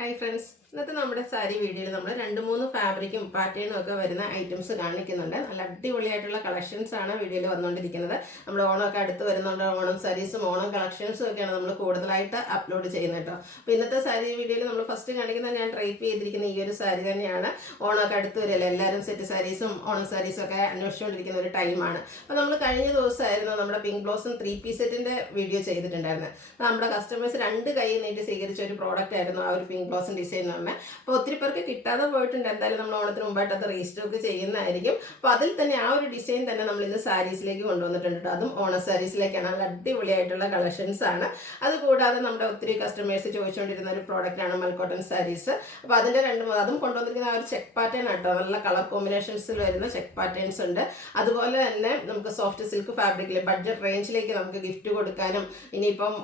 Hi friends. ഇന്നത്തെ നമ്മുടെ സാരി വീഡിയോയിൽ നമ്മൾ 2-3 ഫാബ്രിക്കും പാറ്റേണും ഒക്കെ വരുന്ന ഐറ്റംസ് കാണിക്കുന്നുണ്ട്. നല്ല അടിപൊളിയായിട്ടുള്ള കളക്ഷൻസ് ആണ് വീഡിയോയിൽ വന്നുകൊണ്ടിരിക്കുന്നത്. നമ്മുടെ ഓണമൊക്കെ അടുത്ത് വരുന്നുണ്ട്. ഓണം സാരീസും ഓണം കളക്ഷൻസും ഒക്കെയാണ് നമ്മൾ കൂടുതലായിട്ട് അപ്ലോഡ് ചെയ്യുന്നത് കേട്ടോ. അപ്പോൾ ഇന്നത്തെ സാരി വീഡിയോയിൽ നമ്മൾ ഫസ്റ്റ് കാണിക്കുന്നത് ഞാൻ ഡ്രൈപ്പ് ചെയ്തിരിക്കുന്ന ഈ ഒരു സാരി തന്നെയാണ്. ഓണമൊക്കെ അടുത്ത് വരില്ല, എല്ലാവരും സെറ്റ് സാരീസും ഓണം സാരീസും ഒക്കെ അന്വേഷിച്ചുകൊണ്ടിരിക്കുന്ന ഒരു ടൈമാണ്. അപ്പോൾ നമ്മൾ കഴിഞ്ഞ ദിവസമായിരുന്നു നമ്മുടെ പിങ്ക് ബ്ലൗസും 3-piece സെറ്റിൻ്റെ വീഡിയോ ചെയ്തിട്ടുണ്ടായിരുന്നത്. നമ്മുടെ കസ്റ്റമേഴ്സ് 2 കൈ നീട്ടി സ്വീകരിച്ച ഒരു പ്രോഡക്റ്റ് ആയിരുന്നു ആ ഒരു പിങ്ക് ബ്ലൗസും ഡിസൈൻ. അപ്പോൾ ഒത്തിരി പേർക്ക് കിട്ടാതെ പോയിട്ടുണ്ട്. എന്തായാലും നമ്മൾ ഓണത്തിന് മുമ്പായിട്ട് അത് റീസ്റ്റോക്ക് ചെയ്യുന്നതായിരിക്കും. അപ്പോൾ അതിൽ തന്നെ ആ ഒരു ഡിസൈൻ തന്നെ നമ്മൾ ഇന്ന് സാരീസിലേക്ക് കൊണ്ടുവന്നിട്ടുണ്ട്. അതും ഓണ സാരീസിലേക്കാണ്. നല്ല അടിപൊളിയായിട്ടുള്ള കളക്ഷൻസ് ആണ്. അതുകൂടാതെ നമ്മുടെ ഒത്തിരി കസ്റ്റമേഴ്സ് ചോദിച്ചുകൊണ്ടിരുന്ന ഒരു പ്രോഡക്റ്റാണ് മൽക്കോട്ടൺ സാരീസ്. അപ്പോൾ അതിൻ്റെ അതും കൊണ്ടുവന്നിരിക്കുന്ന ആ ഒരു ചെക്ക് പാറ്റേൺ ആട്ടോ. നല്ല കളർ കോമ്പിനേഷൻസിൽ വരുന്ന ചെക്ക് പാറ്റേൺസ് ഉണ്ട്. അതുപോലെ തന്നെ നമുക്ക് സോഫ്റ്റ് സിൽക്ക് ഫാബ്രിക്കിൽ ബഡ്ജറ്റ് റേഞ്ചിലേക്ക് നമുക്ക് ഗിഫ്റ്റ് കൊടുക്കാനും ഇനിയിപ്പം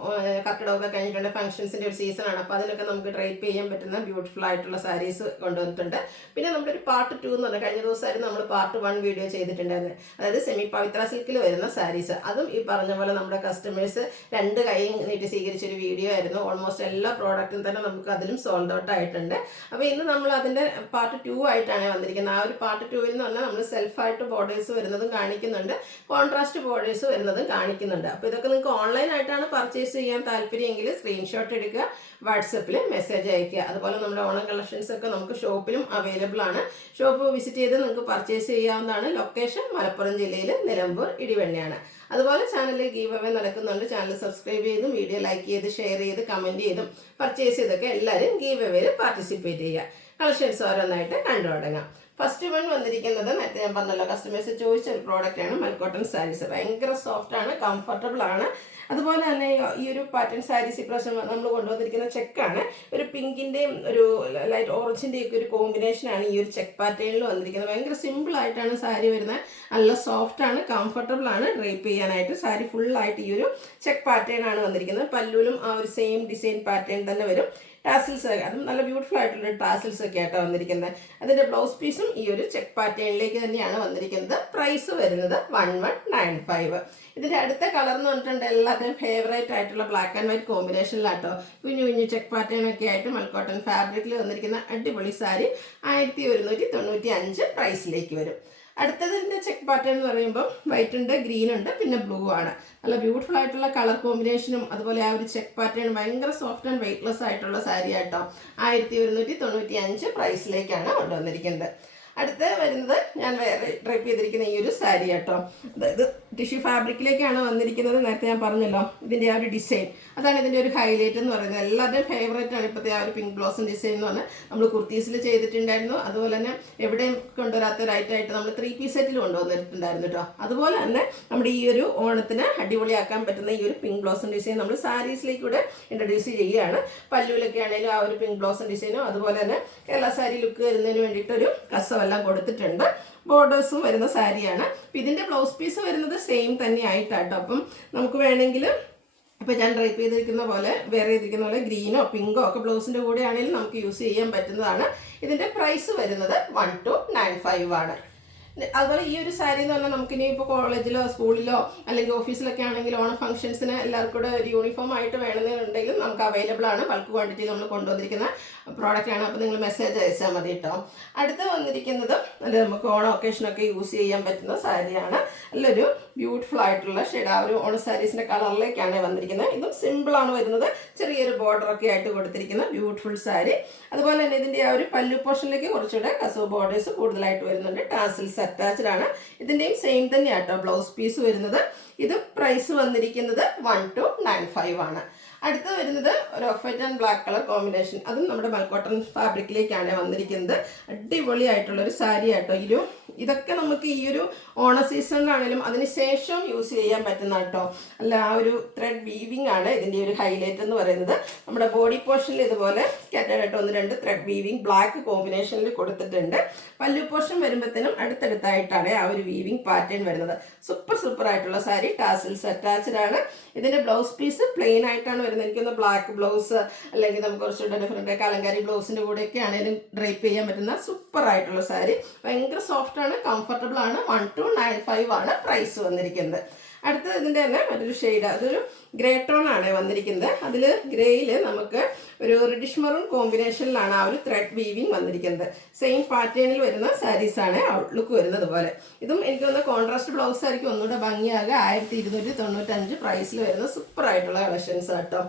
കർക്കിടകമൊക്കെ കഴിഞ്ഞിട്ടുണ്ട്, ഫംഗ്ഷൻസിൻ്റെ ഒരു സീസണാണ്. അപ്പോൾ അതിനൊക്കെ നമുക്ക് ഡ്രൈപ്പ് ചെയ്യാൻ പറ്റുന്ന ബ്യൂട്ടിഫുൾ ആയിട്ടുള്ള സാരീസ് കൊണ്ടുവന്നിട്ടുണ്ട്. പിന്നെ നമ്മുടെ ഒരു പാർട്ട് 2 എന്ന് പറഞ്ഞാൽ കഴിഞ്ഞ ദിവസമായിരുന്നു നമ്മൾ പാർട്ട് 1 വീഡിയോ ചെയ്തിട്ടുണ്ടായിരുന്നത്. അതായത് സെമി പവിത്ര സിൽക്കിൽ വരുന്ന സാരീസ്. അതും ഈ പറഞ്ഞ പോലെ നമ്മുടെ കസ്റ്റമേഴ്സ് 2 കൈ നീട്ടി സ്വീകരിച്ചൊരു വീഡിയോ ആയിരുന്നു. ഓൾമോസ്റ്റ് എല്ലാ പ്രോഡക്റ്റും തന്നെ നമുക്ക് അതിലും സോൾഡ് ഔട്ട് ആയിട്ടുണ്ട്. അപ്പോൾ ഇന്ന് നമ്മൾ അതിൻ്റെ പാർട്ട് 2 ആയിട്ടാണ് വന്നിരിക്കുന്നത്. ആ ഒരു പാർട്ട് 2 എന്ന് പറഞ്ഞാൽ നമ്മൾ സെൽഫായിട്ട് ബോർഡേഴ്സ് വരുന്നതും കാണിക്കുന്നുണ്ട്, കോൺട്രാസ്റ്റ് ബോർഡേഴ്സ് വരുന്നതും കാണിക്കുന്നുണ്ട്. അപ്പോൾ ഇതൊക്കെ നിങ്ങൾക്ക് ഓൺലൈനായിട്ടാണ് പർച്ചേസ് ചെയ്യാൻ താല്പര്യമെങ്കിൽ സ്ക്രീൻഷോട്ട് എടുക്കുക, വാട്സപ്പിൽ മെസ്സേജ് അയക്കുക. അതുപോലെ നമ്മുടെ ഓണം കളക്ഷൻസ് ഒക്കെ നമുക്ക് ഷോപ്പിലും അവൈലബിൾ ആണ്. ഷോപ്പ് വിസിറ്റ് ചെയ്ത് നിങ്ങൾക്ക് പർച്ചേസ് ചെയ്യാവുന്നതാണ്. ലൊക്കേഷൻ മലപ്പുറം ജില്ലയിൽ നിലമ്പൂർ ഇടിവെണ്ണയാണ്. അതുപോലെ ചാനലിൽ ഗീവ് അവേ നടക്കുന്നുണ്ട്. ചാനൽ സബ്സ്ക്രൈബ് ചെയ്തും വീഡിയോ ലൈക്ക് ചെയ്ത് ഷെയർ ചെയ്ത് കമൻറ്റ് ചെയ്തും പർച്ചേസ് ചെയ്തൊക്കെ എല്ലാവരും ഗീവ് അവേയിൽ പാർട്ടിസിപ്പേറ്റ് ചെയ്യുക. കളക്ഷൻസ് ഓരോന്നായിട്ട് കണ്ടു തുടങ്ങാം. ഫസ്റ്റ് വൺ വന്നിരിക്കുന്നത് നേരത്തെ ഞാൻ പറഞ്ഞല്ലോ, കസ്റ്റമേഴ്സ് ചോദിച്ച ഒരു പ്രോഡക്റ്റാണ് മൽക്കോട്ടൺ സാരീസ്. ഭയങ്കര സോഫ്റ്റ് ആണ്, കംഫർട്ടബിൾ ആണ്. അതുപോലെ തന്നെ ഈ ഒരു പാറ്റേൺ സാരീസ് ഇപ്രാവശ്യം നമ്മൾ കൊണ്ടുവന്നിരിക്കുന്ന ചെക്കാണ്. ഒരു പിങ്കിൻ്റെയും ഒരു ലൈറ്റ് ഓറഞ്ചിൻ്റെയും ഒക്കെ ഒരു കോമ്പിനേഷനാണ് ഈ ഒരു ചെക്ക് പാറ്റേണിൽ വന്നിരിക്കുന്നത്. ഭയങ്കര സിമ്പിൾ ആയിട്ടാണ് സാരി വരുന്നത്. നല്ല സോഫ്റ്റ് ആണ്, കംഫർട്ടബിൾ ആണ് ഡ്രൈപ്പ് ചെയ്യാനായിട്ട്. സാരി ഫുള്ളായിട്ട് ഈ ഒരു ചെക്ക് പാറ്റേൺ ആണ് വന്നിരിക്കുന്നത്. പല്ലുവിലും ആ ഒരു സെയിം ഡിസൈൻ പാറ്റേൺ തന്നെ വരും. ടാസിൽസ് ഒക്കെ അതും നല്ല ബ്യൂട്ടിഫുൾ ആയിട്ടുള്ള ടാസിൽസ് ഒക്കെ ആയിട്ടാണ് വന്നിരിക്കുന്നത്. അതിൻ്റെ ബ്ലൗസ് പീസും ഈ ഒരു ചെക്ക് പാറ്റേണിലേക്ക് തന്നെയാണ് വന്നിരിക്കുന്നത്. പ്രൈസ് വരുന്നത് 1195. ഇതിൻ്റെ അടുത്ത കളർ എന്ന് പറഞ്ഞിട്ടുണ്ട് എല്ലാത്തിനും ഫേവറേറ്റ് ആയിട്ടുള്ള ബ്ലാക്ക് ആൻഡ് വൈറ്റ് കോമ്പിനേഷനിലാട്ടോ. കുഞ്ഞു കുഞ്ഞു ചെക്ക് പാറ്റേൺ ഒക്കെ ആയിട്ട് മൽക്കോട്ടൺ ഫാബ്രിക്കിൽ വന്നിരിക്കുന്ന അടിപൊളി സാരി 1195 പ്രൈസിലേക്ക് വരും. അടുത്തതിൻ്റെ ചെക്ക് പാറ്റേൺ എന്ന് പറയുമ്പോൾ വൈറ്റ് ഉണ്ട്, ഗ്രീൻ ഉണ്ട്, പിന്നെ ബ്ലൂ ആണ്. നല്ല ബ്യൂട്ടിഫുൾ ആയിട്ടുള്ള കളർ കോമ്പിനേഷനും അതുപോലെ ആ ഒരു ചെക്ക് പാറ്റേൺ ഭയങ്കര സോഫ്റ്റ് ആൻഡ് വെയ്റ്റ്ലെസ് ആയിട്ടുള്ള സാരി ആട്ടോ. 1195 പ്രൈസിലേക്കാണ് കൊണ്ടുവന്നിരിക്കുന്നത്. അടുത്ത് വരുന്നത് ഞാൻ വേറെ ഡ്രൈപ്പ് ചെയ്തിരിക്കുന്ന ഈ ഒരു സാരി കേട്ടോ. അതായത് ടിഷ്യൂ ഫാബ്രിക്കിലേക്കാണ് വന്നിരിക്കുന്നത്. നേരത്തെ ഞാൻ പറഞ്ഞല്ലോ ഇതിൻ്റെ ആ ഒരു ഡിസൈൻ, അതാണ് ഇതിൻ്റെ ഒരു ഹൈലൈറ്റ് എന്ന് പറയുന്നത്. എല്ലാവരുടെയും ഫേവറേറ്റ് ആണ് ഇപ്പോഴത്തെ ആ ഒരു പിങ്ക് ബ്ലൗസും ഡിസൈൻ എന്ന് പറഞ്ഞാൽ. നമ്മൾ കുർത്തീസിൽ ചെയ്തിട്ടുണ്ടായിരുന്നു. അതുപോലെ തന്നെ എവിടെയും കൊണ്ടുവരാത്ത ഒരു ഐറ്റമായിട്ട് നമ്മൾ 3-piece സെറ്റിൽ കൊണ്ടുവന്നിട്ടുണ്ടായിരുന്നു കേട്ടോ. അതുപോലെ തന്നെ നമ്മുടെ ഈ ഒരു ഓണത്തിന് അടിപൊളിയാക്കാൻ പറ്റുന്ന ഈ ഒരു പിങ്ക് ബ്ലൗസും ഡിസൈൻ നമ്മൾ സാരീസിലേക്കൂടെ ഇൻട്രൊഡ്യൂസ് ചെയ്യുകയാണ്. പല്ലുവിലൊക്കെ ആണെങ്കിലും ആ ഒരു പിങ്ക് ബ്ലൗസും ഡിസൈനും അതുപോലെ തന്നെ കേരള സാരി ലുക്ക് വരുന്നതിന് വേണ്ടിയിട്ടൊരു കസവെല്ലാം കൊടുത്തിട്ടുണ്ട്. ബോർഡേഴ്സും വരുന്ന സാരിയാണ്. അപ്പം ഇതിൻ്റെ ബ്ലൗസ് പീസ് വരുന്നത് സെയിം തന്നെ ആയിട്ടാട്ടോ. അപ്പം നമുക്ക് വേണമെങ്കിൽ ഇപ്പം ഞാൻ ഡ്രൈപ്പ് ചെയ്തിരിക്കുന്ന പോലെ വേറെ ചെയ്തിരിക്കുന്ന പോലെ ഗ്രീനോ പിങ്കോ ഒക്കെ ബ്ലൗസിൻ്റെ കൂടെ ആണെങ്കിലും നമുക്ക് യൂസ് ചെയ്യാൻ പറ്റുന്നതാണ്. ഇതിൻ്റെ പ്രൈസ് വരുന്നത് 1295 ആണ്. അതുപോലെ ഈ ഒരു സാരി എന്ന് പറഞ്ഞാൽ നമുക്കിനി ഇപ്പോൾ കോളേജിലോ സ്കൂളിലോ അല്ലെങ്കിൽ ഓഫീസിലൊക്കെ ആണെങ്കിൽ ഓണം ഫംഗ്ഷൻസിന് എല്ലാവർക്കും കൂടെ ഒരു യൂണിഫോം ആയിട്ട് വേണമെന്നുണ്ടെങ്കിലും നമുക്ക് അവൈലബിൾ ആണ്. ബൾക്ക് ക്വാണ്ടിറ്റിയിൽ നമ്മൾ കൊണ്ടുവന്നിരിക്കുന്ന പ്രോഡക്റ്റാണ്. അപ്പോൾ നിങ്ങൾ മെസ്സേജ് അയച്ചാൽ മതി കേട്ടോ. അടുത്ത് വന്നിരിക്കുന്നത് അത് നമുക്ക് ഓണം ഒക്കേഷനൊക്കെ യൂസ് ചെയ്യാൻ പറ്റുന്ന സാരിയാണ്. നല്ലൊരു ബ്യൂട്ടിഫുൾ ആയിട്ടുള്ള ഷെയ്ഡ് ആ ഒരു ഓണ സാരീസിൻ്റെ കളറിലേക്കാണ് വന്നിരിക്കുന്നത്. ഇതും സിമ്പിളാണ് വരുന്നത്. ചെറിയൊരു ബോർഡറൊക്കെ ആയിട്ട് കൊടുത്തിരിക്കുന്ന ബ്യൂട്ടിഫുൾ സാരി. അതുപോലെ തന്നെ ഇതിൻ്റെ ആ ഒരു പല്ലു പോർഷനിലേക്ക് കുറച്ചുകൂടെ കസവ് ബോർഡേഴ്സ് കൂടുതലായിട്ട് വരുന്നുണ്ട്. ടാസിൽസ് അറ്റാച്ച്ഡ് ആണ്. ഇതിൻ്റെയും സെയിം തന്നെയാട്ടോ ബ്ലൗസ് പീസ് വരുന്നത്. ഇത് പ്രൈസ് വന്നിരിക്കുന്നത് 1295 ആണ്. അടുത്ത് വരുന്നത് ഒരു of white and black colour combination. അതും നമ്മുടെ മൽക്കോട്ടൺ ഫാബ്രിക്കിലേക്കാണ് വന്നിരിക്കുന്നത്. അടിപൊളിയായിട്ടുള്ളൊരു സാരി ആട്ടോ. ഇതൊക്കെ നമുക്ക് ഈ ഒരു ഓണ സീസണിലാണെങ്കിലും അതിന് ശേഷം യൂസ് ചെയ്യാൻ പറ്റുന്ന കേട്ടോ. അല്ല ആ ഒരു ത്രെഡ് വീവിങ് ആണ് ഇതിൻ്റെ ഒരു ഹൈലൈറ്റ് എന്ന് പറയുന്നത്. നമ്മുടെ ബോഡി പോർഷനിൽ ഇതുപോലെ സ്കാറ്റേർഡ് 1-2 ത്രെഡ് വീവിങ് ബ്ലാക്ക് കോമ്പിനേഷനിൽ കൊടുത്തിട്ടുണ്ട്. പല്ലു പോർഷൻ വരുമ്പോഴത്തേനും അടുത്തടുത്തായിട്ടാണ് ആ ഒരു വീവിങ് പാറ്റേൺ വരുന്നത്. സൂപ്പർ ആയിട്ടുള്ള സാരി. ടാസിൽസ് അറ്റാച്ച്ഡ് ആണ്. ഇതിൻ്റെ ബ്ലൗസ് പീസ് പ്ലെയിൻ ആയിട്ടാണ് വരുന്നത്. എനിക്കൊന്ന് ബ്ലാക്ക് ബ്ലൗസ് അല്ലെങ്കിൽ നമുക്ക് കുറച്ചുകൂടെ ഡിഫറെൻ്റ് കലങ്കാരി ബ്ലൗസിൻ്റെ കൂടെയൊക്കെ ആണെങ്കിലും ഡ്രൈപ്പ് ചെയ്യാൻ പറ്റുന്ന സൂപ്പർ ആയിട്ടുള്ള സാരി. സാരി. ഭയങ്കര സോഫ്റ്റ് ആണ്, കംഫർട്ടബിൾ ആണ്. 1295 ആണ് പ്രൈസ് വന്നിരിക്കുന്നത്. അടുത്ത വന്നിരിക്കുന്നത് ഒരു of white and black colour combination. അതും നമ്മുടെ മൽക്കോട്ടൺ ഫാബ്രിക്കിലേക്കാണ് വന്നിരിക്കുന്നത്. അടിപൊളിയായിട്ടുള്ള ഒരു സാരി ആട്ടോ. ഇതൊക്കെ നമുക്ക് ഈ ഒരു ഓണ സീസണിലാണെങ്കിലും അതിന് ശേഷം യൂസ് ചെയ്യാൻ പറ്റുന്ന കേട്ടോ. അല്ല ആ ഒരു ത്രെഡ് വീവിങ് ആണ് ഇതിൻ്റെ ഒരു ഹൈലൈറ്റ് എന്ന് പറയുന്നത്. നമ്മുടെ ബോഡി പോർഷനിൽ ഇതുപോലെ സ്കാറ്റേർഡ് 1-2 ത്രെഡ് വീവിങ് ബ്ലാക്ക് കോമ്പിനേഷനിൽ കൊടുത്തിട്ടുണ്ട്. പല്ലു പോർഷൻ വരുമ്പോഴത്തേനും അടുത്തടുത്തായിട്ടാണ് ആ ഒരു വീവിങ് പാറ്റേൺ വരുന്നത്. സൂപ്പർ ആയിട്ടുള്ള സാരി. അടുത്തത് ഇതിൻ്റെ തന്നെ മറ്റൊരു ഷെയ്ഡ്, അതൊരു ഗ്രേ ടോൺ ആണ് വന്നിരിക്കുന്നത്. അതിൽ ഗ്രേയിൽ നമുക്ക് ഒരു റെഡിഷ് മെറൂൺ കോമ്പിനേഷനിലാണ് ആ ഒരു ത്രെഡ് വീവിങ് വന്നിരിക്കുന്നത്. സെയിം പാറ്റേണിൽ വരുന്ന സാരീസാണ് ഔട്ട്ലുക്ക് വരുന്നത് പോലെ. ഇതും എനിക്ക് തോന്നുന്ന കോൺട്രാസ്റ്റ് ബ്ലൗസ് ആയിരിക്കും ഒന്നുകൂടെ ഭംഗിയാകുക. 1295 പ്രൈസിൽ വരുന്ന സൂപ്പർ ആയിട്ടുള്ള കളക്ഷൻസ് കേട്ടോ.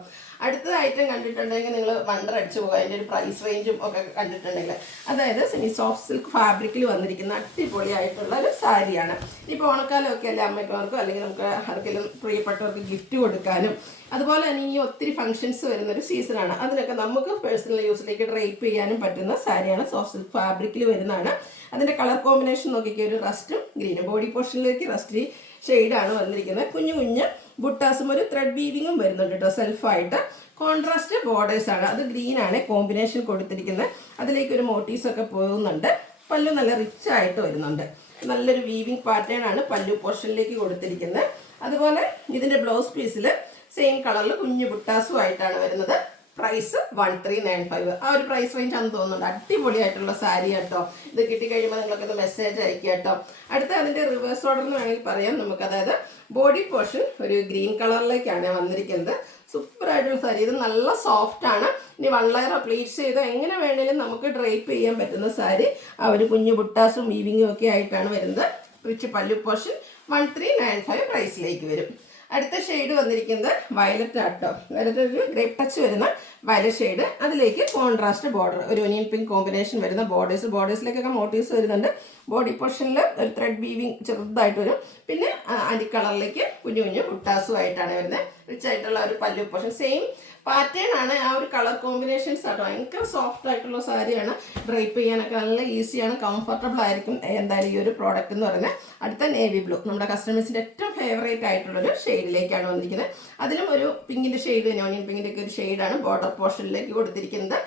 അടുത്ത ഐറ്റം കണ്ടിട്ടുണ്ടെങ്കിൽ നിങ്ങൾ വണ്ടർ അടിച്ചു പോകുക, അതിൻ്റെ ഒരു പ്രൈസ് റേഞ്ചും ഒക്കെ കണ്ടിട്ടുണ്ടെങ്കിൽ. അതായത് സെമി സോഫ്റ്റ് സിൽക്ക് ഫാബ്രിക്കിൽ വന്നിരിക്കുന്ന അടിപൊളിയായിട്ടുള്ള ഒരു സാരിയാണ്. ഇപ്പോൾ ഓണക്കാലമൊക്കെ അല്ലേ അമ്മയ്ക്കവർക്കും അല്ലെങ്കിൽ നമുക്ക് ആർക്കെങ്കിലും പ്രിയപ്പെട്ടവർക്ക് ഗിഫ്റ്റ് കൊടുക്കാനും അതുപോലെ തന്നെ ഈ ഒത്തിരി ഫംഗ്ഷൻസ് വരുന്നൊരു സീസണാണ്. അതിനൊക്കെ നമുക്ക് പേഴ്സണൽ യൂസിലേക്ക് ഡ്രൈപ്പ് ചെയ്യാനും പറ്റുന്ന സാരിയാണ്. സോഫ്റ്റ് സിൽക്ക് ഫാബ്രിക്കിൽ വരുന്നതാണ്. അതിൻ്റെ കളർ കോമ്പിനേഷൻ നോക്കിക്കുക, ഒരു റസ്റ്റും ഗ്രീനും. ബോഡി പോർഷനിലേക്ക് റസ്റ്റ് ഷെയ്ഡാണ് വന്നിരിക്കുന്നത്. കുഞ്ഞു കുഞ്ഞ് ബുട്ടാസും ഒരു ത്രെഡ് വീവിങ്ങും വരുന്നുണ്ട് കേട്ടോ. സെൽഫായിട്ട് കോൺട്രാസ്റ്റ് ബോർഡേഴ്സാണ്. അത് ഗ്രീനാണ് കോമ്പിനേഷൻ കൊടുത്തിരിക്കുന്നത്. അതിലേക്ക് ഒരു മോട്ടീവ്സൊക്കെ പോകുന്നുണ്ട്. പല്ലു നല്ല റിച്ച് ആയിട്ട് വരുന്നുണ്ട്. നല്ലൊരു വീവിങ് പാറ്റേൺ ആണ് പല്ലു പോർഷനിലേക്ക് കൊടുത്തിരിക്കുന്നത്. അതുപോലെ ഇതിൻ്റെ ബ്ലൗസ് പീസിൽ സെയിം കളറിൽ കുഞ്ഞു ബുട്ടാസും ആയിട്ടാണ് വരുന്നത്. പ്രൈസ് 1395. ആ ഒരു പ്രൈസ് റേഞ്ച് ആണെന്ന് തോന്നുന്നുണ്ട്. അടിപൊളിയായിട്ടുള്ള സാരി കേട്ടോ. ഇത് കിട്ടിക്കഴിയുമ്പോൾ നിങ്ങൾക്കൊന്ന് മെസ്സേജ് അയക്കുക കേട്ടോ. അടുത്ത അതിൻ്റെ റിവേഴ്സ് ഓർഡർ എന്ന് വേണമെങ്കിൽ പറയാം നമുക്ക്. അതായത് ബോഡി പോർഷൻ ഒരു ഗ്രീൻ കളറിലേക്കാണ് വന്നിരിക്കുന്നത്. സൂപ്പറായിട്ടുള്ള സാരി. ഇത് നല്ല സോഫ്റ്റ് ആണ്. ഇനി 1 ലെയർ പ്ലീറ്റ്സ് ചെയ്ത് എങ്ങനെ വേണമെങ്കിലും നമുക്ക് ഡ്രൈപ്പ് ചെയ്യാൻ പറ്റുന്ന സാരി. ആ ഒരു കുഞ്ഞു ബുട്ടാസും വീവിങ്ങും ഒക്കെ ആയിട്ടാണ് വരുന്നത്. റിച്ച് പല്ലു പോർഷൻ 1395 പ്രൈസിലേക്ക് വരും. അടുത്ത ഷെയ്ഡ് വന്നിരിക്കുന്നത് വയലറ്റ് ആട്ടോ. വയലറ്റ് ഒരു ഗ്രേപ്പ് ടച്ച് വരുന്ന വയലറ്റ് ഷെയ്ഡ്. അതിലേക്ക് കോൺട്രാസ്റ്റ് ബോർഡർ, ഒരു ഒനിയൻ പിങ്ക് കോമ്പിനേഷൻ വരുന്ന ബോർഡേഴ്സിലേക്കൊക്കെ മോട്ടീവ്സ് വരുന്നുണ്ട്. ബോഡി പോർഷനിൽ ഒരു ത്രെഡ് വീവിങ് ചെറുതായിട്ട് വരും. പിന്നെ അരി കളറിലേക്ക് കുഞ്ഞു കുഞ്ഞു ബുട്ടാസും ആയിട്ടാണ് വരുന്നത്. റിച്ച് ആയിട്ടുള്ള ഒരു പല്ലു പോർഷൻ സെയിം പാറ്റേൺ ആണ്. ആ ഒരു കളർ കോമ്പിനേഷൻസ് ആട്ടോ. ഭയങ്കര സോഫ്റ്റ് ആയിട്ടുള്ള സാരിയാണ്. ഡ്രൈപ്പ് ചെയ്യാനൊക്കെ നല്ല ഈസിയാണ്, കംഫർട്ടബിൾ ആയിരിക്കും എന്തായാലും ഈ ഒരു പ്രോഡക്റ്റ് എന്ന് പറയുന്നത്. അടുത്ത നേവി ബ്ലൂ, നമ്മുടെ കസ്റ്റമേഴ്സിൻ്റെ ഏറ്റവും ഫേവറേറ്റ് ആയിട്ടുള്ളൊരു ഷെയ്ഡിലേക്കാണ് വന്നിരിക്കുന്നത്. അതിലും ഒരു പിങ്കിൻ്റെ ഷെയ്ഡ്, ഓനിയൻ പിങ്കിൻ്റെ ഒക്കെ ഒരു ഷെയ്ഡാണ് ബോർഡർ പോർഷനിലേക്ക് കൊടുത്തിരിക്കുന്നത്.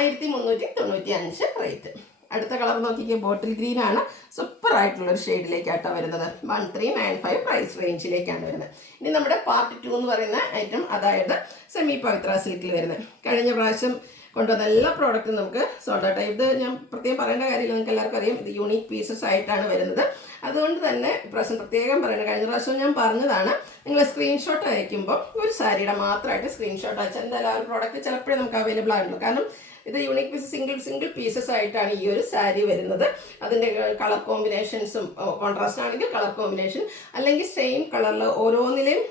1395 റേറ്റ്. അടുത്ത കളർ നോക്കിക്കുക, ബോട്ടിൽ ഗ്രീൻ ആണ്. സൂപ്പർ ആയിട്ടുള്ളൊരു ഷെയ്ഡിലേക്കാട്ടോ വരുന്നത്. 1395 പ്രൈസ് റേഞ്ചിലേക്കാണ് വരുന്നത്. ഇനി നമ്മുടെ പാർട്ട് 2 എന്ന് പറയുന്ന ഐറ്റം, അതായത് സെമി പവിത്ര സിൽക്കിൽ വരുന്നത്. കഴിഞ്ഞ പ്രാവശ്യം കൊണ്ടുവന്ന എല്ലാ പ്രോഡക്റ്റും നമുക്ക് സോൾഡ് ഔട്ട് ആയി. ഇത് ഞാൻ പ്രത്യേകം പറയേണ്ട കാര്യമില്ല, നിങ്ങൾക്ക് എല്ലാവർക്കും അറിയാം. ഇത് യൂണീക്ക് പീസസ് ആയിട്ടാണ് വരുന്നത്. അതുകൊണ്ട് തന്നെ പ്രത്യേകം പറയേണ്ട, കഴിഞ്ഞ പ്രാവശ്യം ഞാൻ പറഞ്ഞതാണ്, നിങ്ങൾ സ്ക്രീൻഷോട്ട് അയക്കുമ്പോൾ ഒരു സാരിയുടെ മാത്രമായിട്ട് സ്ക്രീൻഷോട്ട് അയച്ചാൽ എന്തായാലും ആ ഒരു പ്രോഡക്റ്റ് ചിലപ്പോഴേ നമുക്ക് അവൈലബിൾ ആയിട്ടുള്ളൂ. കാരണം ഇത് യൂണിക് പീസ് സിംഗിൾ പീസസ് ആയിട്ടാണ് ഈ ഒരു സാരി വരുന്നത്. അതിൻ്റെ കളർ കോമ്പിനേഷൻസും കോൺട്രാസ്റ്റ് ആണെങ്കിൽ കളർ കോമ്പിനേഷൻ, അല്ലെങ്കിൽ സെയിം കളറിൽ ഓരോന്നിലെയും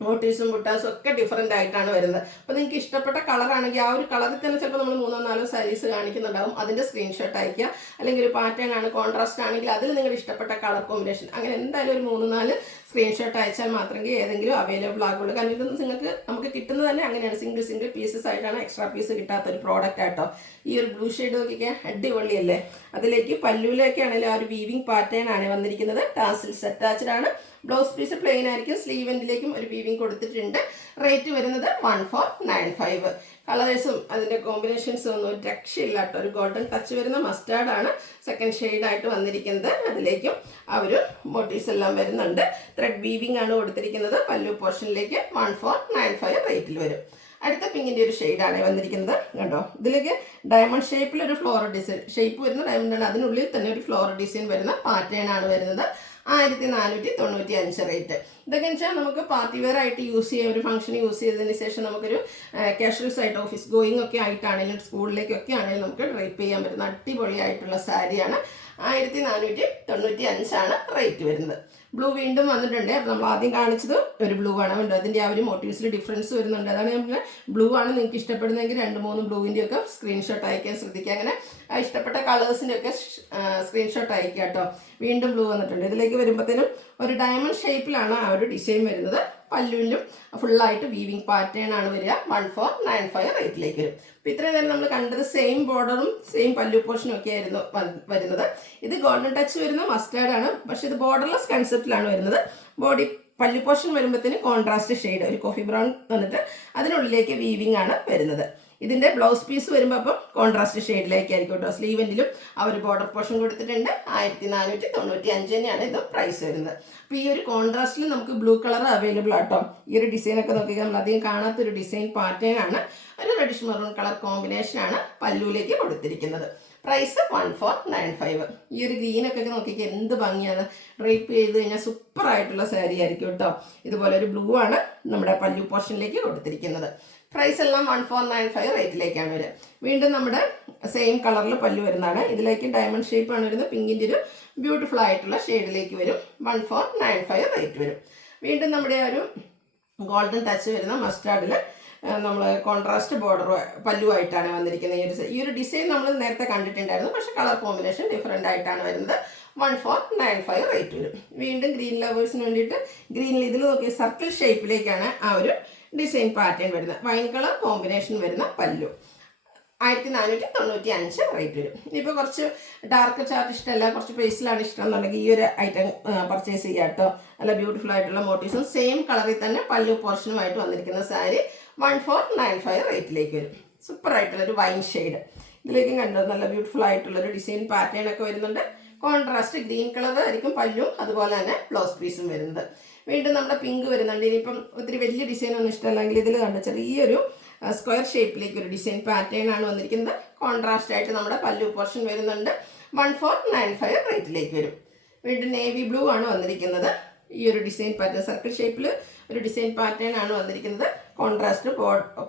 മോട്ടീവ്സും ബുട്ടാസും ഒക്കെ ഡിഫറെൻ്റ് ആയിട്ടാണ് വരുന്നത്. അപ്പോൾ നിങ്ങൾക്ക് ഇഷ്ടപ്പെട്ട കളറാണെങ്കിൽ ആ ഒരു കളറിൽ തന്നെ ചിലപ്പോൾ നമ്മൾ 3-4 സാരീസ് കാണിക്കുന്നുണ്ടാവും. അതിൻ്റെ സ്ക്രീൻഷോട്ട് അയക്കുക. അല്ലെങ്കിൽ ഒരു പാറ്റേൺ ആണ്, കോൺട്രാസ്റ്റ് ആണെങ്കിൽ അതിൽ നിങ്ങളുടെ ഇഷ്ടപ്പെട്ട കളർ കോമ്പിനേഷൻ, അങ്ങനെ എന്തായാലും ഒരു 3-4 സ്ക്രീൻഷോട്ട് അയച്ചാൽ മാത്രമേ ഏതെങ്കിലും അവൈലബിൾ ആകുള്ളൂ. കാരണം ഇത് നമുക്ക് കിട്ടുന്നത് തന്നെ അങ്ങനെയാണ്, സിംഗിൾ പീസസ് ആയിട്ടാണ്. എക്സ്ട്രാ പീസ് കിട്ടാത്ത ഒരു പ്രോഡക്റ്റ് ആട്ടോ. ഈ ഒരു ബ്ലൂ ഷെയ്ഡ് നോക്കിക്കാൻ അടിപൊളിയല്ലേ. അതിലേക്ക് പല്ലുവിലേക്കാണെങ്കിലും ആ ഒരു വീവിങ് പാറ്റേൺ ആണ് വന്നിരിക്കുന്നത്. ടാസിൽസ് അറ്റാച്ച്ഡ് ആണ്. ബ്ലൗസ് പീസ് പ്ലെയിൻ ആയിരിക്കും. സ്ലീവ് എൻഡിലേക്കും ഒരു വീവിങ് കൊടുത്തിട്ടുണ്ട്. റേറ്റ് വരുന്നത് 1495. കളേഴ്സും അതിൻ്റെ കോമ്പിനേഷൻസും ഒന്നും ഒരു രക്ഷയില്ല കേട്ടോ. ഒരു ഗോൾഡൻ ടച്ച് വരുന്ന മസ്റ്റാർഡ് ആണ് സെക്കൻഡ് ഷെയ്ഡായിട്ട് വന്നിരിക്കുന്നത്. അതിലേക്കും ആ ഒരു മോട്ടീവ്സ് എല്ലാം വരുന്നുണ്ട്. ത്രെഡ് വീവിങ് ആണ് കൊടുത്തിരിക്കുന്നത്. പല്ലു പോർഷനിലേക്ക് 1495 റേറ്റിൽ വരും. അടുത്ത പിങ്കിൻ്റെ ഒരു ഷെയ്ഡാണ് വന്നിരിക്കുന്നത്. കണ്ടോ, ഇതിലേക്ക് ഡയമണ്ട് ഷേപ്പിലൊരു ഫ്ലോറൽ ഡിസൈൻ ഷേപ്പ് വരുന്ന ഡയമണ്ടാണ്. അതിനുള്ളിൽ തന്നെ ഒരു ഫ്ലോറൽ ഡിസൈൻ വരുന്ന പാറ്റേൺ ആണ് വരുന്നത്. 1495 റേറ്റ്. ഇതൊക്കെ വെച്ചാൽ നമുക്ക് പാർട്ടി വെയർ ആയിട്ട് യൂസ് ചെയ്യാം. ഒരു ഫംഗ്ഷൻ യൂസ് ചെയ്തതിന് ശേഷം നമുക്കൊരു കാഷ്വൽസ് ആയിട്ട് ഓഫീസ് ഗോയിങ് ഒക്കെ ആയിട്ടാണെങ്കിലും സ്കൂളിലേക്കൊക്കെ ആണെങ്കിലും നമുക്ക് ഡ്രൈപ്പ് ചെയ്യാൻ പറ്റുന്ന അടിപൊളിയായിട്ടുള്ള സാരിയാണ്. 1495 റേറ്റ് വരുന്നത്. ബ്ലൂ വീണ്ടും വന്നിട്ടുണ്ട്. അപ്പോൾ നമ്മൾ ആദ്യം കാണിച്ചത് ഒരു ബ്ലൂ ആണ്. വേണ്ടത് അതിൻ്റെ ആ ഒരു മോട്ടീവ്സിൽ ഡിഫറൻസ് വരുന്നുണ്ട്. അതാണ് നമ്മൾ ബ്ലൂ ആണ് നിങ്ങൾക്ക് ഇഷ്ടപ്പെടുന്നതെങ്കിൽ 2-3 ബ്ലൂവിൻ്റെ ഒക്കെ സ്ക്രീൻഷോട്ട് അയക്കാൻ ശ്രദ്ധിക്കുക. അങ്ങനെ ഇഷ്ടപ്പെട്ട കളേഴ്സിൻ്റെ ഒക്കെ സ്ക്രീൻഷോട്ട് അയക്കുക കേട്ടോ. വീണ്ടും ബ്ലൂ വന്നിട്ടുണ്ട്. ഇതിലേക്ക് വരുമ്പോഴത്തേനും ഒരു ഡയമണ്ട് ഷേപ്പിലാണ് ആ ഒരു ഡിസൈൻ വരുന്നത്. പല്ലുവിലും ഫുള്ളായിട്ട് വീവിങ് പാറ്റേൺ ആണ് വരിക. 1495 റേറ്റിലേക്ക് വരും. അപ്പോൾ ഇത്രയും നേരം നമ്മൾ കണ്ടത് സെയിം ബോർഡറും സെയിം പല്ലു പോർഷനും ഒക്കെ ആയിരുന്നു വരുന്നത്. ഇത് ഗോൾഡൻ ടച്ച് വരുന്ന മസ്റ്റാർഡ് ആണ്. പക്ഷേ ഇത് ബോർഡർലെസ് കൺസെപ്റ്റിലാണ് വരുന്നത്. ബോഡി പല്ലു പോർഷൻ വരുമ്പോഴത്തേന് കോൺട്രാസ്റ്റ് ഷെയ്ഡ് ഒരു കോഫി ബ്രൗൺ വന്നിട്ട് അതിനുള്ളിലേക്ക് വീവിങ് ആണ് വരുന്നത്. ഇതിൻ്റെ ബ്ലൗസ് പീസ് വരുമ്പോൾ അപ്പം കോൺട്രാസ്റ്റ് ഷെയ്ഡിലേക്കായിരിക്കും കേട്ടോ. സ്ലീവെൻറ്റിലും ആ ഒരു ബോർഡർ പോർഷൻ കൊടുത്തിട്ടുണ്ട്. 1495 തന്നെയാണ് ഇത് പ്രൈസ് വരുന്നത്. അപ്പോൾ ഈ ഒരു കോൺട്രാസ്റ്റിൽ നമുക്ക് ബ്ലൂ കളർ അവൈലബിൾ ആട്ടോ. ഈ ഒരു ഡിസൈനൊക്കെ നോക്കിയാൽ നമ്മൾ അധികം കാണാത്തൊരു ഡിസൈൻ പാറ്റേൺ ആണ്. ഒരു റെഡിഷ് മെറൂൺ കളർ കോമ്പിനേഷനാണ് പല്ലുവിലേക്ക് കൊടുത്തിരിക്കുന്നത്. പ്രൈസ് 1495. ഈ ഒരു ഗ്രീനൊക്കെ നോക്കിയാൽ എന്ത് ഭംഗിയാണ്. ഡ്രേപ്പ് ചെയ്ത് കഴിഞ്ഞാൽ സൂപ്പർ ആയിട്ടുള്ള സാരി ആയിരിക്കും കേട്ടോ. ഇതുപോലെ ഒരു ബ്ലൂ ആണ് നമ്മുടെ പല്ലു പോർഷനിലേക്ക് കൊടുത്തിരിക്കുന്നത്. പ്രൈസ് എല്ലാം 1495 റേറ്റിലേക്കാണ് വരിക. വീണ്ടും നമ്മുടെ സെയിം കളറിൽ പല്ലു വരുന്നതാണ്. ഇതിലേക്ക് ഡയമണ്ട് ഷേപ്പാണ് വരുന്നത്. പിങ്കിൻ്റെ ഒരു ബ്യൂട്ടിഫുൾ ആയിട്ടുള്ള ഷെയ്ഡിലേക്ക് വരും. 1495 റേറ്റ് വരും. വീണ്ടും നമ്മുടെ ഒരു ഗോൾഡൻ ടച്ച് വരുന്ന മസ്റ്റാർഡിൽ നമ്മൾ കോൺട്രാസ്റ്റ് ബോർഡർ പല്ലുവായിട്ടാണ് വന്നിരിക്കുന്നത്. ഈ ഒരു ഡിസൈൻ നമ്മൾ നേരത്തെ കണ്ടിട്ടുണ്ടായിരുന്നു, പക്ഷേ കളർ കോമ്പിനേഷൻ ഡിഫറെൻ്റ് ആയിട്ടാണ് വരുന്നത്. 1495 റേറ്റ് വരും. വീണ്ടും ഗ്രീൻ ലവേഴ്സിന് വേണ്ടിയിട്ട് ഗ്രീനിൽ ഇതിൽ നോക്കിയ സർക്കിൾ ഷേപ്പിലേക്കാണ് ആ ഒരു ഡിസൈൻ പാറ്റേൺ വരുന്നത്. വൈൻ കളർ കോമ്പിനേഷൻ വരുന്ന പല്ലു. 1495 റേറ്റ് വരും. ഇനിയിപ്പോൾ കുറച്ച് ഡാർക്ക് ചാർട്ട് ഇഷ്ടമല്ല, കുറച്ച് പേസിലാണ് ഇഷ്ടം എന്നുണ്ടെങ്കിൽ ഈ ഒരു ഐറ്റം പർച്ചേസ് ചെയ്യാം കേട്ടോ. നല്ല ബ്യൂട്ടിഫുൾ ആയിട്ടുള്ള മോട്ടീവ്സും സെയിം കളറിൽ തന്നെ പല്ലു പോർഷനുമായിട്ട് വന്നിരിക്കുന്ന സാരി 1495 റേറ്റിലേക്ക് വരും. സൂപ്പർ ആയിട്ടുള്ളൊരു വൈൻ ഷെയ്ഡ്. ഇതിലേക്കും കണ്ടോ നല്ല ബ്യൂട്ടിഫുൾ ആയിട്ടുള്ളൊരു ഡിസൈൻ പാറ്റേൺ ഒക്കെ വരുന്നുണ്ട്. കോൺട്രാസ്റ്റ് ഗ്രീൻ കളർ ആയിരിക്കും പല്ലും, അതുപോലെ തന്നെ ബ്ലൗസ് പീസും വരുന്നത്. വീണ്ടും നമ്മുടെ പിങ്ക് വരുന്നുണ്ട്. ഇനിയിപ്പം ഒത്തിരി വലിയ ഡിസൈൻ ഒന്നും ഇഷ്ടമല്ലെങ്കിൽ ഇതിൽ കണ്ടോ ചെറിയൊരു സ്ക്വയർ ഷേപ്പിലേക്ക് ഒരു ഡിസൈൻ പാറ്റേൺ ആണ് വന്നിരിക്കുന്നത്. കോൺട്രാസ്റ്റ് ആയിട്ട് നമ്മുടെ പല്ലു പോർഷൻ വരുന്നുണ്ട്. 1495 റേറ്റിലേക്ക് വരും. വീണ്ടും നേവി ബ്ലൂ ആണ് വന്നിരിക്കുന്നത്. ഈ ഒരു ഡിസൈൻ പാറ്റേൺ സർക്കിൾ ഷേപ്പിൽ ഒരു ഡിസൈൻ പാറ്റേൺ ആണ് വന്നിരിക്കുന്നത്. കോൺട്രാസ്റ്റ്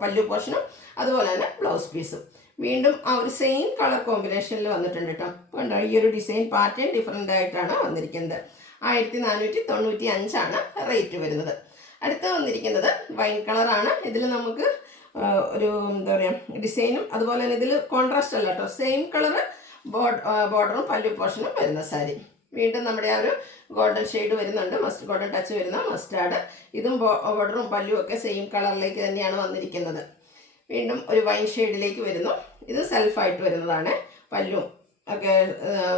പല്ലു പോർഷനും അതുപോലെ തന്നെ ബ്ലൗസ് പീസും വീണ്ടും ആ ഒരു സെയിം കളർ കോമ്പിനേഷനിൽ വന്നിട്ടുണ്ട് കേട്ടോ. കണ്ടോ ഈ ഒരു ഡിസൈൻ പാറ്റേൺ ഡിഫറെൻ്റ് ആയിട്ടാണ് വന്നിരിക്കുന്നത്. 1495 ആണ് റേറ്റ് വരുന്നത്. അടുത്ത് വന്നിരിക്കുന്നത് വൈൻ കളറാണ്. ഇതിൽ നമുക്ക് ഒരു എന്താ പറയുക ഡിസൈനും അതുപോലെ തന്നെ ഇതിൽ കോൺട്രാസ്റ്റ് അല്ല കേട്ടോ, സെയിം കളറ് ബോർഡറും പല്ലു പോർഷനും വരുന്ന സാരി. വീണ്ടും നമ്മുടെ ആ ഒരു ഗോൾഡൻ ഷെയ്ഡ് വരുന്നുണ്ട്. ഗോൾഡൻ ടച്ച് വരുന്ന മസ്റ്റാർഡ്. ഇതും ബോർഡറും പല്ലും ഒക്കെ സെയിം കളറിലേക്ക് തന്നെയാണ് വന്നിരിക്കുന്നത്. വീണ്ടും ഒരു വൈൻ ഷെയ്ഡിലേക്ക് വരുന്നു. ഇത് സെൽഫായിട്ട് വരുന്നതാണ്. പല്ലും ഒക്കെ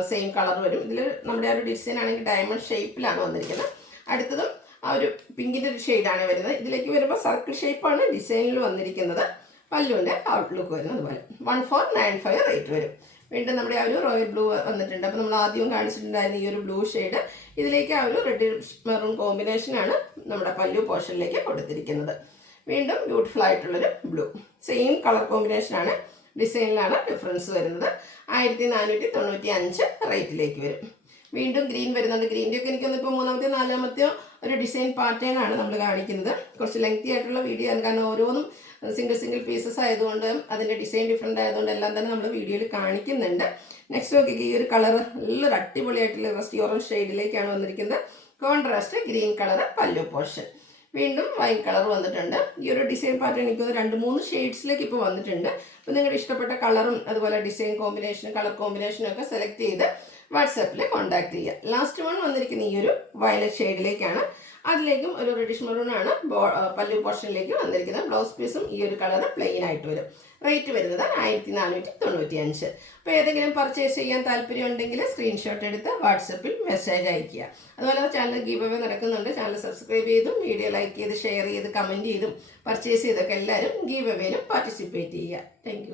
സെയിം കളർ വരും. ഇതിൽ നമ്മുടെ ആ ഒരു ഡിസൈൻ ആണെങ്കിൽ ഡയമണ്ട് ഷേപ്പിലാണ് വന്നിരിക്കുന്നത്. അടുത്തതും ആ ഒരു പിങ്കിൻ്റെ ഒരു ഷെയ്ഡാണ് വരുന്നത്. ഇതിലേക്ക് വരുമ്പോൾ സർക്കിൾ ഷേപ്പാണ് ഡിസൈനിൽ വന്നിരിക്കുന്നത്. പല്ലുവിൻ്റെ ഔട്ട്ലുക്ക് വരുന്നത് അതുപോലെ 1495 റേറ്റ് വരും. വീണ്ടും നമ്മുടെ ആ ഒരു റോയൽ ബ്ലൂ വന്നിട്ടുണ്ട്. അപ്പോൾ നമ്മൾ ആദ്യം കാണിച്ചിട്ടുണ്ടായിരുന്ന ഈ ഒരു ബ്ലൂ ഷെയ്ഡ് ഇതിലേക്ക് ആ ഒരു റെഡ് മെറൂൺ കോമ്പിനേഷനാണ് നമ്മുടെ പല്ലു പോർഷനിലേക്ക് കൊടുത്തിരിക്കുന്നത്. വീണ്ടും ബ്യൂട്ടിഫുൾ ആയിട്ടുള്ളൊരു ബ്ലൂ സെയിം കളർ കോമ്പിനേഷനാണ്. ഡിസൈനിലാണ് ഡിഫറൻസ് വരുന്നത്. 1495 റേറ്റിലേക്ക് വരും. വീണ്ടും ഗ്രീൻ വരുന്നുണ്ട്. ഗ്രീൻ്റെ ഒക്കെ എനിക്കൊന്ന് ഇപ്പോൾ മൂന്നാമത്തെയോ നാലാമത്തെയോ ഒരു ഡിസൈൻ പാറ്റേൺ ആണ് നമ്മൾ കാണിക്കുന്നത്. കുറച്ച് ലെങ്തി ആയിട്ടുള്ള വീഡിയോ ആണ്, കാരണം ഓരോന്നും സിംഗിൾ പീസസ് ആയതുകൊണ്ട് അതിൻ്റെ ഡിസൈൻ ഡിഫറെൻ്റ് ആയതുകൊണ്ട് എല്ലാം തന്നെ നമ്മൾ വീഡിയോയിൽ കാണിക്കുന്നുണ്ട്. നെക്സ്റ്റ് നോക്കി ഈ ഒരു കളർ നല്ലൊരു അടിപൊളിയായിട്ടുള്ള റസ്റ്റി ഓറഞ്ച് ഷെയ്ഡിലേക്കാണ് വന്നിരിക്കുന്നത്. കോൺട്രാസ്റ്റ് ഗ്രീൻ കളർ പല്ലു പോർഷൻ. വീണ്ടും വൈൻ കളർ വന്നിട്ടുണ്ട്. ഈ ഒരു ഡിസൈൻ പാറ്റേൺ എനിക്കൊന്ന് 2-3 ഷെയ്ഡ്സിലേക്ക് ഇപ്പോൾ വന്നിട്ടുണ്ട്. അപ്പോൾ നിങ്ങളുടെ ഇഷ്ടപ്പെട്ട കളറും അതുപോലെ ഡിസൈൻ കോമ്പിനേഷനും കളർ കോമ്പിനേഷനും ഒക്കെ സെലക്ട് ചെയ്ത് വാട്സാപ്പിൽ കോൺടാക്ട് ചെയ്യുക. ലാസ്റ്റ് വൺ വന്നിരിക്കുന്ന ഈ ഒരു വയലറ്റ് ഷെയ്ഡിലേക്കാണ്. അതിലേക്കും ഒരു റെഡിഷ് മെറൂൺ ആണ് പല്ലു പോർഷനിലേക്ക് വന്നിരിക്കുന്നത്. ബ്ലൗസ് പീസും ഈ ഒരു കളർ പ്ലെയിൻ ആയിട്ട് വരും. റേറ്റ് വരുന്നത് 1495. അപ്പോൾ ഏതെങ്കിലും പർച്ചേസ് ചെയ്യാൻ താല്പര്യം ഉണ്ടെങ്കിൽ സ്ക്രീൻഷോട്ട് എടുത്ത് വാട്സപ്പിൽ മെസ്സേജ് അയയ്ക്കുക. അതുപോലെ ചാനൽ ഗീവ് അവേ നടക്കുന്നുണ്ട്. ചാനൽ സബ്സ്ക്രൈബ് ചെയ്തും വീഡിയോ ലൈക്ക് ചെയ്ത് ഷെയർ ചെയ്ത് കമൻറ്റ് ചെയ്തും പർച്ചേസ് ചെയ്തൊക്കെ എല്ലാവരും ഗീവ് അവേയിലും പാർട്ടിസിപ്പേറ്റ് ചെയ്യുക. താങ്ക്